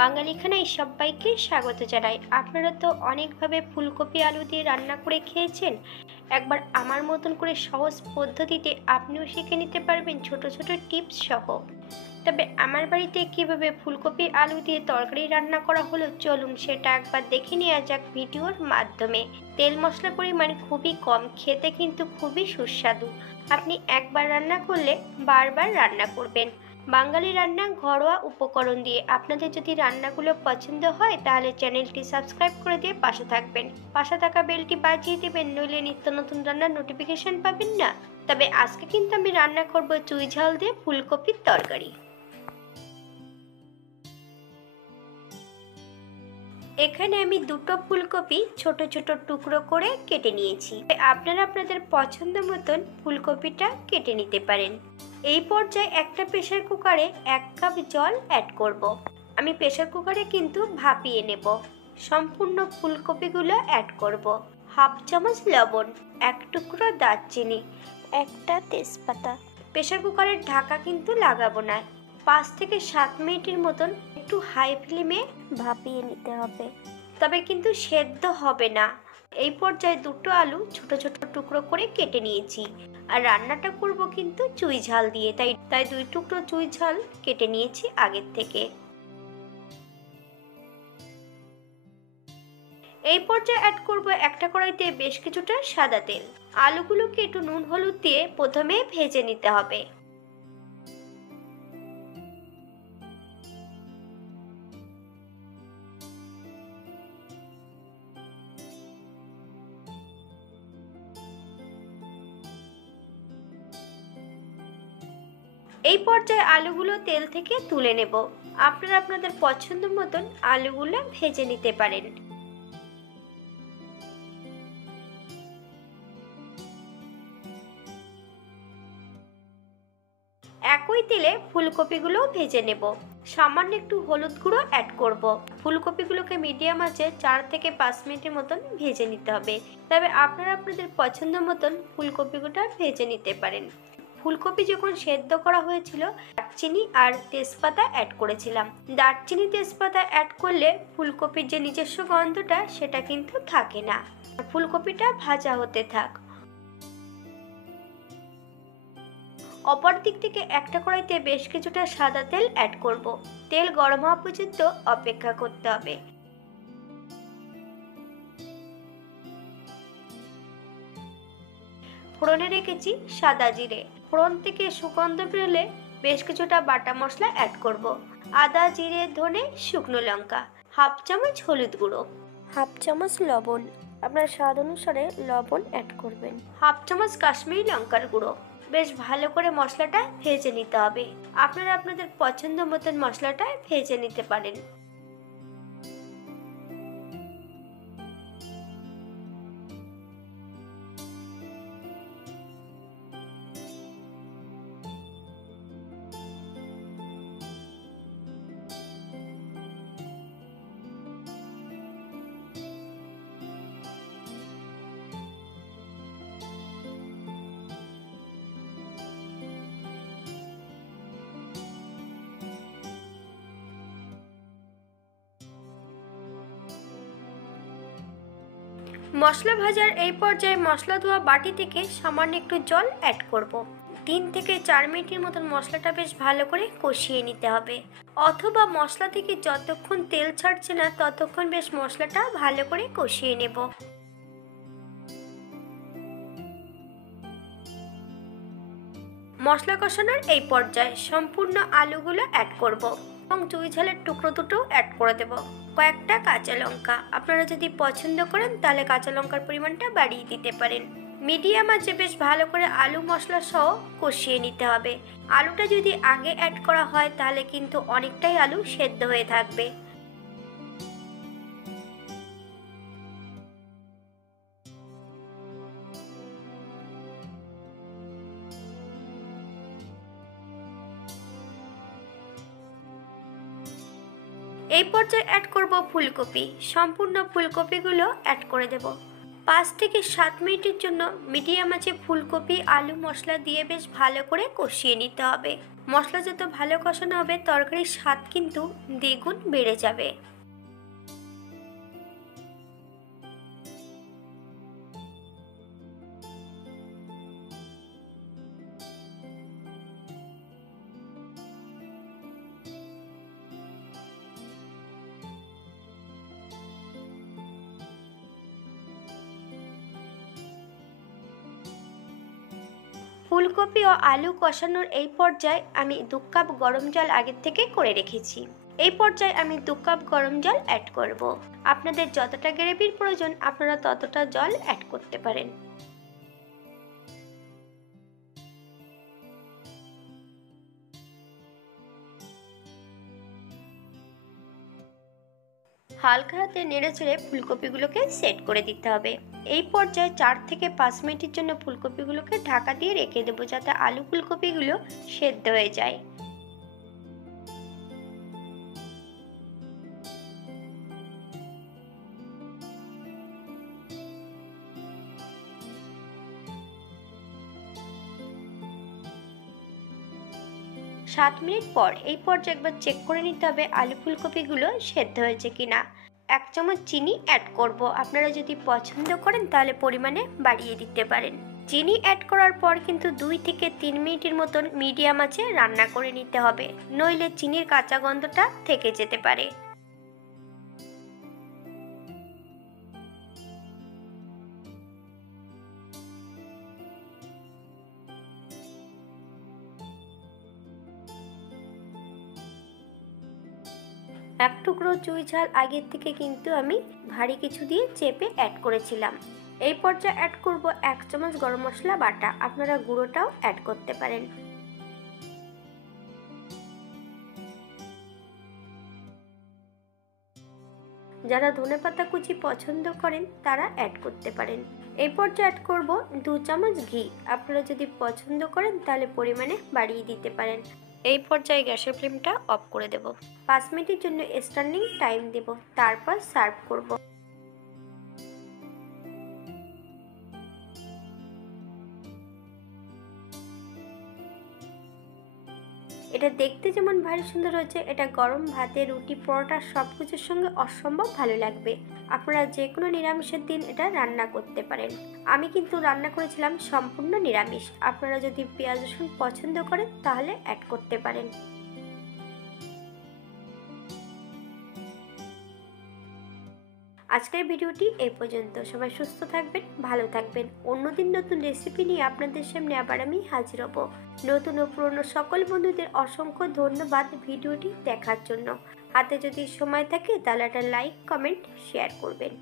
বাঙালি খানায় সবাইকে স্বাগত জানাই। আপনারা তো অনেকভাবে ফুলকপি আলু দিয়ে রান্না করে খেয়েছেন। একবার আমার মতন করে সহজ পদ্ধতিতে আপনিও শিখে নিতে পারবেন ছোট ছোট টিপস সহ। তবে আমার বাড়িতে কিভাবে ফুলকপি আলু দিয়ে তরকারি রান্না করা হলো, চলুন সেটা একবার দেখে নেওয়া যাক ভিডিওর মাধ্যমে। তেল মশলার পরিমাণ খুবই কম, খেতে কিন্তু খুবই সুস্বাদু। আপনি একবার রান্না করলে বারবার রান্না করবেন। বাঙালি রান্না ঘরোয়া উপকরণ দিয়ে। আপনাদের যদি রান্নাগুলো পছন্দ হয় তাহলে চ্যানেলটি সাবস্ক্রাইব করে দিয়ে পাশে থাকবেন। পাশে থাকা বেলটি বাজিয়ে দেবেন, নইলে নিত্য নতুন রান্নার নোটিফিকেশন পাবেন না। তবে আজকে কিন্তু আমি রান্না করব চুই ঝাল দিয়ে ফুলকপির তরকারি। এখানে আমি দুটো ফুলকপি ছোট ছোট টুকরো করে কেটে নিয়েছি। আপনারা আপনাদের পছন্দ মতন ফুলকপিটা কেটে নিতে পারেন। এই পর্যায়ে একটা প্রেসার কুকারে 1 কাপ জল অ্যাড করব। আমি প্রেসার কুকারে কিন্তু ভাপিয়ে নেব। সম্পূর্ণ ফুলকপিগুলো অ্যাড করব। হাফ চামচ লবণ, 1 টুকরো দারচিনি, একটা তেজপাতা। প্রেসার কুকারের ঢাকা কিন্তু লাগাবো না। 5 থেকে 7 মিনিটের মতন একটু হাই ফ্লেমে ভাপিয়ে নিতে হবে, তবে কিন্তু সেদ্ধ হবে না। এই পর্যায়ে দুটো আলু ছোট ছোট টুকরো করে কেটে নিয়েছি। আর রান্নাটা করব কিন্তু চুই ঝাল দিয়ে, তাই 2 টুকরো চুই ঝাল কেটে নিয়েছি আগের থেকে। এই পর্যায়ে অ্যাড করব একটা কড়াইতে বেশ কিছুটা সাদা তেল। আলুগুলোকে একটু নুন হলুদ দিয়ে প্রথমে ভেজে নিতে হবে। এই পর্যায়ে আলুগুলো তেল থেকে তুলে নেব। আপনারা আপনাদের পছন্দ মতন আলুগুলো ভেজে নিতে পারেন। একই তেলে ফুলকপিগুলো ভেজে নেব। সামান্য একটু হলুদ গুঁড়ো অ্যাড করব। ফুলকপিগুলোকে মিডিয়াম আঁচে 4 থেকে 5 মিনিটের মতন ভেজে নিতে হবে। তবে আপনারা আপনাদের পছন্দ মতন ফুলকপিগুলো ভেজে নিতে পারেন। ফুলকপি যখন সেদ্ধ করা হয়েছিল, দারচিনি আর তেজপাতা অ্যাড করেছিলাম। দারচিনি তেজপাতা অ্যাড করলে ফুলকপির যে নিজস্ব গন্ধটা সেটা কিন্তু থাকে না। ফুলকপিটা ভাজা হতে থাক। অপর দিক থেকে একটা কড়াইতে বেশ কিছুটা সাদা তেল অ্যাড করব। তেল গরম হওয়া পর্যন্ত অপেক্ষা করতে হবে। ফোড়নে রেখেছি সাদা জিরে। ফোড়ন থেকে সুগন্ধ বেরোলে বেশ কিছুটা বাটা মশলা অ্যাড করব। আদা, জিরে, ধনে, শুকনো লঙ্কা, হাফ চামচ হলুদ গুঁড়ো, হাফ চামচ লবণ, আপনার স্বাদ অনুসারে লবণ অ্যাড করবেন, হাফ চামচ কাশ্মীরি লঙ্কার গুঁড়ো। বেশ ভালো করে মশলাটা ভেজে নিতে হবে। আপনারা আপনাদের পছন্দ মতন মশলাটা ভেজে নিতে পারেন। মশলা ভাজার এই পর্যায়ে মশলা ধোয়া বাটি থেকে সামান্য একটু জল অ্যাড করব। 3 থেকে 4 মিনিটের মতন মশলাটা বেশ ভালো করে কষিয়ে নিতে হবে, অথবা মশলা থেকে যতক্ষণ তেল ছাড়ছে না ততক্ষণ বেশ মশলাটা ভালো করে কষিয়ে নেব। মশলা কষানোর এই পর্যায়ে সম্পূর্ণ আলুগুলো অ্যাড করব এবং চুই ঝালের টুকরো দুটো অ্যাড করে দেব। কয়েকটা কাঁচা লঙ্কা, আপনারা যদি পছন্দ করেন তাহলে কাঁচা লঙ্কার পরিমাণটা বাড়িয়ে দিতে পারেন। মিডিয়াম আঁচে বেশ ভালো করে আলু মশলা সহ কষিয়ে নিতে হবে। আলুটা যদি আগে অ্যাড করা হয় তাহলে কিন্তু অনেকটাই আলু সেদ্ধ হয়ে থাকবে। এই পর্যায়ে অ্যাড করব ফুলকপি। সম্পূর্ণ ফুলকপিগুলো অ্যাড করে দেব। 5 থেকে 7 মিনিটের জন্য মিডিয়াম আঁচে ফুলকপি আলু মশলা দিয়ে বেশ ভালো করে কষিয়ে নিতে হবে। মশলা যত ভালো কষানো হবে তরকারির স্বাদ কিন্তু দ্বিগুণ বেড়ে যাবে। ফুলকপি ও আলু কষানোর এই পর্যায়ে আমি 2 কাপ গরম জল আগের থেকে করে রেখেছি। এই পর্যায়ে আমি 2 কাপ গরম জল অ্যাড করব। আপনাদের যতটা গ্রেভির প্রয়োজন আপনারা ততটা জল অ্যাড করতে পারেন। হালকা হাতে নেড়েচেড়ে ফুলকপিগুলোকে সেট করে দিতে হবে। এই পর্যায়ে 4 থেকে 5 মিনিটের জন্য ফুলকপিগুলোকে ঢাকা দিয়ে রেখে দেবো, যাতে আলু ফুলকপিগুলো সেদ্ধ হয়ে যায়। সাত মিনিট পর এই পর্যায়ে একবার চেক করে নিতে হবে আলু ফুলকপিগুলো সেদ্ধ হয়েছে কিনা। 1 চামচ চিনি অ্যাড করব। আপনারা যদি পছন্দ করেন তাহলে পরিমাণে বাড়িয়ে দিতে পারেন। চিনি অ্যাড করার পর কিন্তু 2 থেকে 3 মিনিটের মতন মিডিয়াম আঁচে রান্না করে নিতে হবে, নইলে চিনির কাঁচা গন্ধটা থেকে যেতে পারে। এক টুকরো চুই ঝাল আগের থেকে কিন্তু আমি ভারী কিছু দিয়ে চেপে অ্যাড করেছিলাম। এই পর্যায়ে অ্যাড করব 1 চামচ গরম মশলা বাটা। আপনারা গুঁড়োটাও অ্যাড করতে পারেন। যারা ধনেপাতা কুচি পছন্দ করেন তারা অ্যাড করতে পারেন। এই পর্যায়ে অ্যাড করব 2 চামচ ঘি। আপনারা যদি পছন্দ করেন তাহলে পরিমাণে বাড়িয়ে দিতে পারেন। এই পর্যায়ে গ্যাসের ফ্লেমটা অফ করে দেব। 5 মিনিটের জন্য স্ট্যান্ডিং টাইম দেব, তারপর সার্ভ করব। এটা দেখতে যেমন ভারী সুন্দর হয়েছে, এটা গরম ভাতে রুটি পরোটা সবকিছুর সঙ্গে অসম্ভব ভালো লাগবে। আপনারা যে কোনো নিরামিষের দিন এটা রান্না করতে পারেন। আমি কিন্তু রান্না করেছিলাম সম্পূর্ণ নিরামিষ। আপনারা যদি পেঁয়াজ রসুন পছন্দ করেন তাহলে অ্যাড করতে পারেন। আজকের ভিডিওটি এই পর্যন্ত। সবাই সুস্থ থাকবেন, ভালো থাকবেন। অন্যদিন নতুন রেসিপি নিয়ে আপনাদের সামনে আবার আমি হাজির হব। নতুন ও পুরনো সকল বন্ধুদের অসংখ্য ধন্যবাদ ভিডিওটি দেখার জন্য। হাতে যদি সময় থাকে তাহলে একটা লাইক কমেন্ট শেয়ার করবেন।